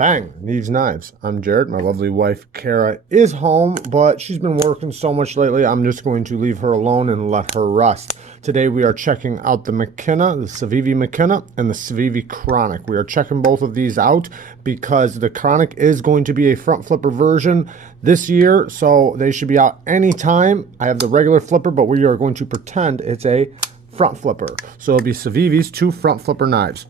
Bang! Neeves Knives. I'm Jared. My lovely wife, Kara, is home, but she's been working so much lately, I'm just going to leave her alone and let her rest. Today we are checking out the Mckenna, the Civivi Mckenna, and the Civivi Chronic. We are checking both of these out because the Chronic is going to be a front flipper version this year, so they should be out anytime. I have the regular flipper, but we are going to pretend it's a front flipper. So it'll be Civivi's two front flipper knives.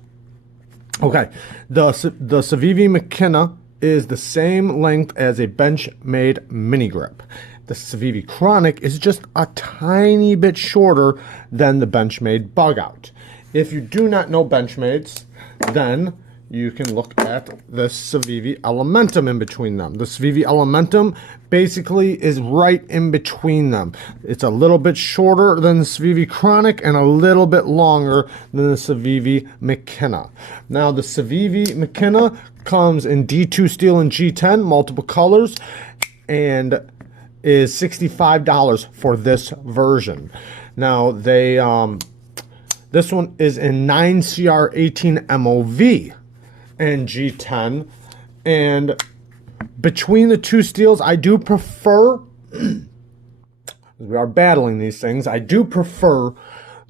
Okay, the Civivi Mckenna is the same length as a bench-made mini grip. The Civivi Chronic is just a tiny bit shorter than the bench-made bug out. If you do not know benchmades, then you can look at the Civivi Elementum in between them. The Civivi Elementum basically is right in between them. It's a little bit shorter than the Civivi Chronic and a little bit longer than the Civivi Mckenna. Now, the Civivi Mckenna comes in D2 steel and G10, multiple colors, and is $65 for this version. Now, this one is in 9CR18 MOV and G10, and between the two steels, I do prefer, we are battling these things, I do prefer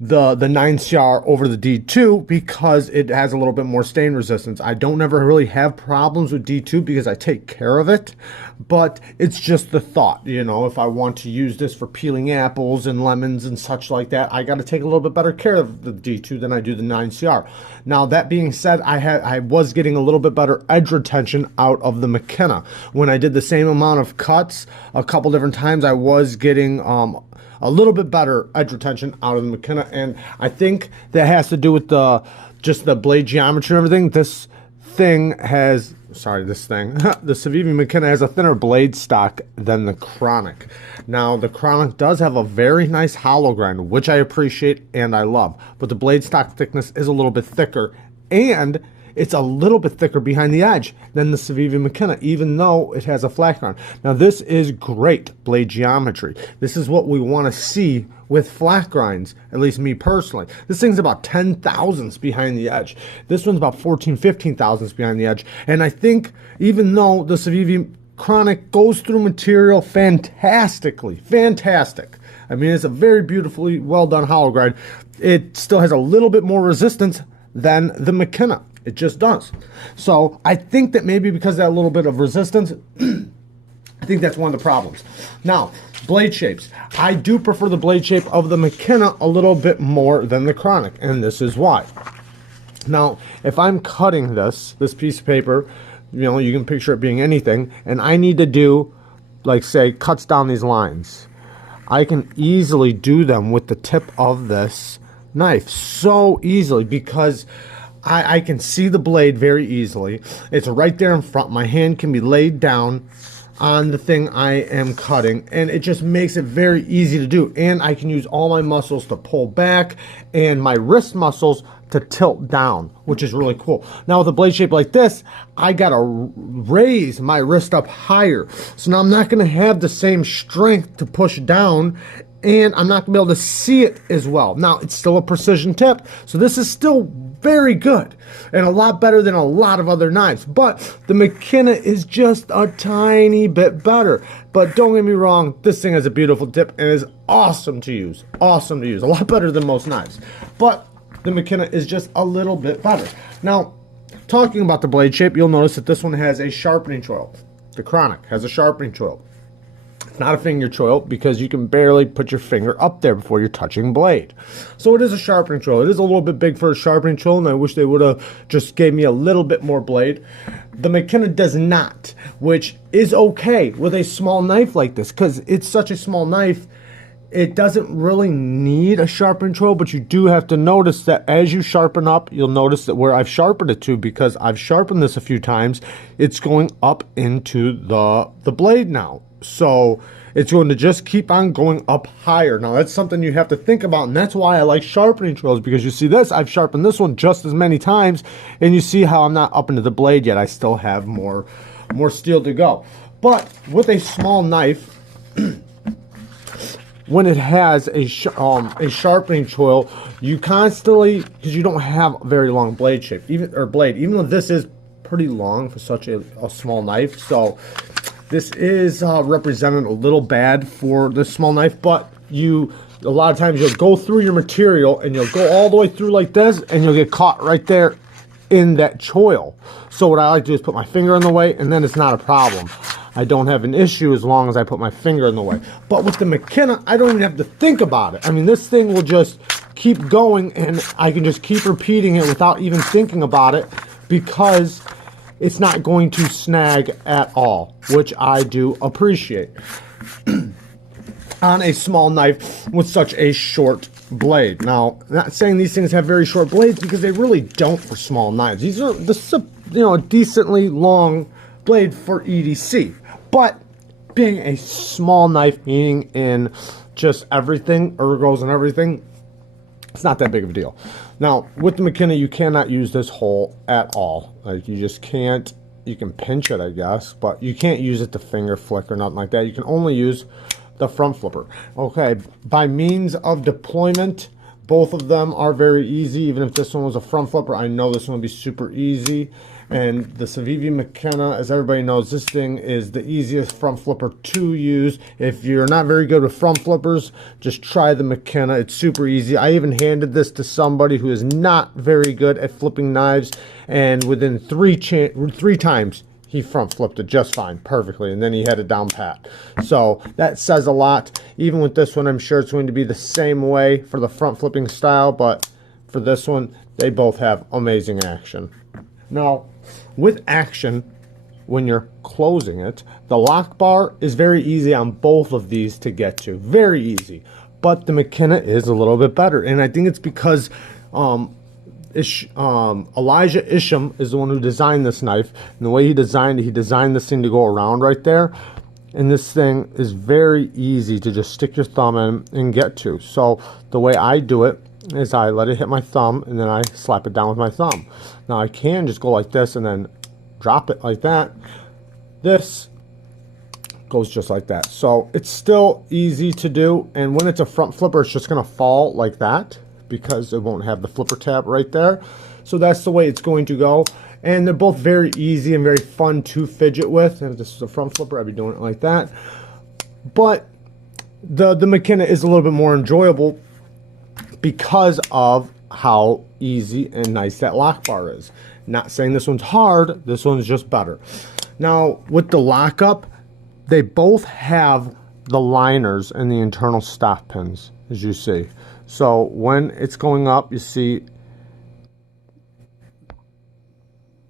the 9CR over the D2 because it has a little bit more stain resistance. I don't ever really have problems with D2 because I take care of it, but it's just the thought, you know, if I want to use this for peeling apples and lemons and such like that, I got to take a little bit better care of the D2 than I do the 9CR. Now, that being said, I was getting a little bit better edge retention out of the Mckenna. When I did the same amount of cuts a couple different times, I was getting a little bit better edge retention out of the Mckenna, and I think that has to do with just the blade geometry and everything. The Civivi Mckenna has a thinner blade stock than the Chronic. Now, the Chronic does have a very nice hollow grind, which I appreciate and I love, but the blade stock thickness is a little bit thicker, and it's a little bit thicker behind the edge than the Civivi Mckenna, even though it has a flat grind. Now, this is great blade geometry. This is what we want to see with flat grinds, at least me personally. This thing's about 10 thousandths behind the edge. This one's about 14, 15 thousandths behind the edge. And I think even though the Civivi Chronic goes through material fantastically, fantastic. I mean, it's a very beautifully well done hollow grind. It still has a little bit more resistance than the Mckenna. It just does. So I think that maybe because of that little bit of resistance, I think that's one of the problems. Now, blade shapes. I do prefer the blade shape of the Mckenna a little bit more than the Chronic, and this is why. Now, if I'm cutting this piece of paper, you know, you can picture it being anything, and I need to do, like, say, cuts down these lines. I can easily do them with the tip of this knife so easily because I can see the blade very easily. It's right there in front. My hand can be laid down on the thing I am cutting, and it just makes it very easy to do. And I can use all my muscles to pull back and my wrist muscles to tilt down, which is really cool. Now, with a blade shape like this, I gotta raise my wrist up higher. So now I'm not gonna have the same strength to push down, and I'm not gonna be able to see it as well. Now, it's still a precision tip, so this is still very good and a lot better than a lot of other knives, but the Mckenna is just a tiny bit better. But don't get me wrong, this thing has a beautiful tip and is awesome to use, a lot better than most knives, but the Mckenna is just a little bit better. Now, talking about the blade shape, you'll notice that this one has a sharpening choil. The Chronic has a sharpening choil. It's not a finger choil because you can barely put your finger up there before you're touching blade. So it is a sharpening choil. It is a little bit big for a sharpening choil, and I wish they would have just gave me a little bit more blade. The Mckenna does not, which is okay with a small knife like this because it's such a small knife. It doesn't really need a sharpening choil, but you do have to notice that as you sharpen up, you'll notice that where I've sharpened it to, because I've sharpened this a few times, it's going up into the blade now. So it's going to just keep on going up higher. Now, that's something you have to think about, and that's why I like sharpening choils, because you see this, I've sharpened this one just as many times, and you see how I'm not up into the blade yet. I still have more steel to go. But with a small knife, when it has a sharpening choil, you constantly, because you don't have a very long blade shape, even though this is pretty long for such a small knife. So this is represented a little bad for this small knife, but a lot of times you'll go through your material and you'll go all the way through like this and you'll get caught right there in that choil. So what I like to do is put my finger in the way, and then it's not a problem. I don't have an issue as long as I put my finger in the way. But with the Mckenna, I don't even have to think about it. I mean, this thing will just keep going, and I can just keep repeating it without even thinking about it, because it's not going to snag at all, which I do appreciate on a small knife with such a short blade. Now, I'm not saying these things have very short blades, because they really don't for small knives. This is a decently long blade for EDC, but being a small knife, meaning in just everything, ergos and everything, it's not that big of a deal. Now, with the Mckenna, you cannot use this hole at all. Like, you just can't. You can pinch it, I guess, but you can't use it to finger flick or nothing like that. You can only use the front flipper. Okay, by means of deployment, both of them are very easy. Even if this one was a front flipper, I know this one would be super easy. And the Civivi Mckenna, as everybody knows, this thing is the easiest front flipper to use. If you're not very good with front flippers, just try the Mckenna. It's super easy. I even handed this to somebody who is not very good at flipping knives, and within three times, he front flipped it just fine, perfectly, and then he had it down pat. So that says a lot. Even with this one, I'm sure it's going to be the same way for the front flipping style, but for this one, they both have amazing action. Now, with action, when you're closing it, the lock bar is very easy on both of these to get to. Very easy. But the Mckenna is a little bit better. And I think it's because Elijah Isham is the one who designed this knife. And the way he designed this thing to go around right there. And this thing is very easy to just stick your thumb in and get to. So the way I do it is I let it hit my thumb, and then I slap it down with my thumb. Now I can just go like this and then drop it like that. This goes just like that. So it's still easy to do, and when it's a front flipper, it's just going to fall like that because it won't have the flipper tab right there. So that's the way it's going to go, and they're both very easy and very fun to fidget with. And if this was a front flipper, I'd be doing it like that. But the Mckenna is a little bit more enjoyable because of how easy and nice that lock bar is. Not saying this one's hard, this one's just better. Now, with the lockup, they both have the liners and the internal stop pins, as you see. So when it's going up, you see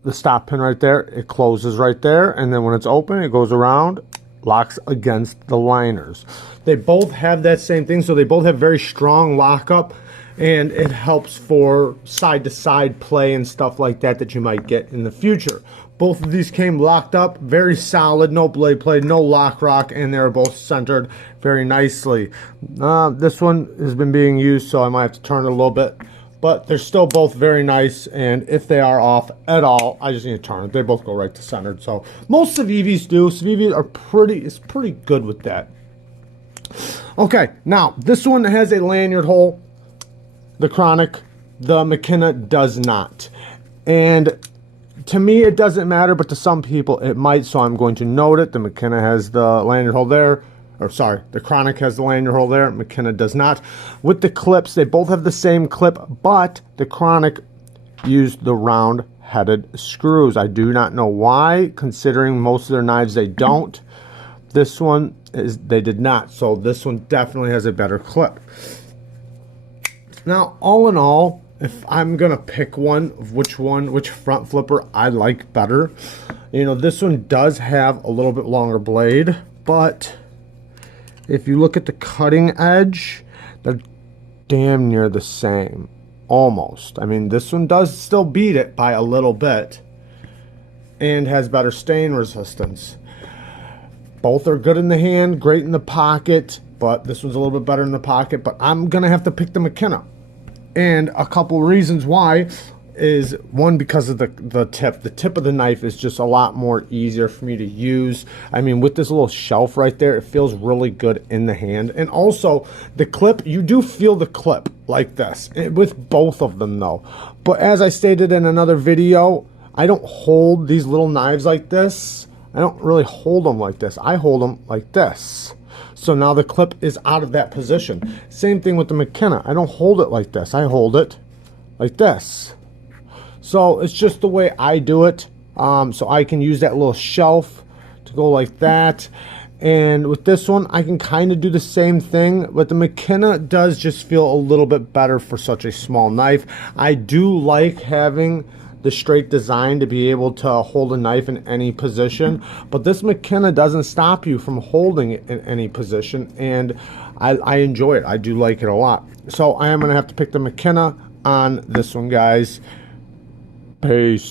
the stop pin right there, it closes right there, and then when it's open, it goes around, locks against the liners. They both have that same thing, so they both have very strong lockup, and it helps for side-to-side play and stuff like that that you might get in the future. Both of these came locked up, very solid, no blade play, no lock rock, and they're both centered very nicely. This one has been being used, so I might have to turn it a little bit, but they're still both very nice, and if they are off at all, I just need to turn it. They both go right to centered, so most Civivis do. Civivis are pretty good with that. Okay, now this one has a lanyard hole. The Chronic, the Mckenna does not. And to me, it doesn't matter, but to some people it might, so I'm going to note it. The Mckenna has the lanyard hole there. Or sorry, the Chronic has the lanyard hole there. Mckenna does not. With the clips, they both have the same clip, but the Chronic used the round-headed screws. I do not know why, considering most of their knives they don't. This one, they did not, so this one definitely has a better clip. Now, all in all, if I'm going to pick one of which front flipper I like better, you know, this one does have a little bit longer blade, but if you look at the cutting edge, they're damn near the same. Almost. I mean, this one does still beat it by a little bit and has better stain resistance. Both are good in the hand, great in the pocket, but this one's a little bit better in the pocket. But I'm going to have to pick the Mckenna. And a couple reasons why is, one, because of the tip. The tip of the knife is just a lot more easier for me to use. I mean, with this little shelf right there, it feels really good in the hand. And also, the clip, you do feel the clip like this. With both of them, though. But as I stated in another video, I don't hold these little knives like this. I don't really hold them like this. I hold them like this. So now the clip is out of that position. Same thing with the Mckenna. I don't hold it like this. I hold it like this. So it's just the way I do it. So I can use that little shelf to go like that. And with this one, I can kind of do the same thing, but the Mckenna does just feel a little bit better for such a small knife. I do like having the straight design to be able to hold a knife in any position, but this Mckenna doesn't stop you from holding it in any position, and I enjoy it. I do like it a lot. So I am going to have to pick the Mckenna on this one, guys. Peace.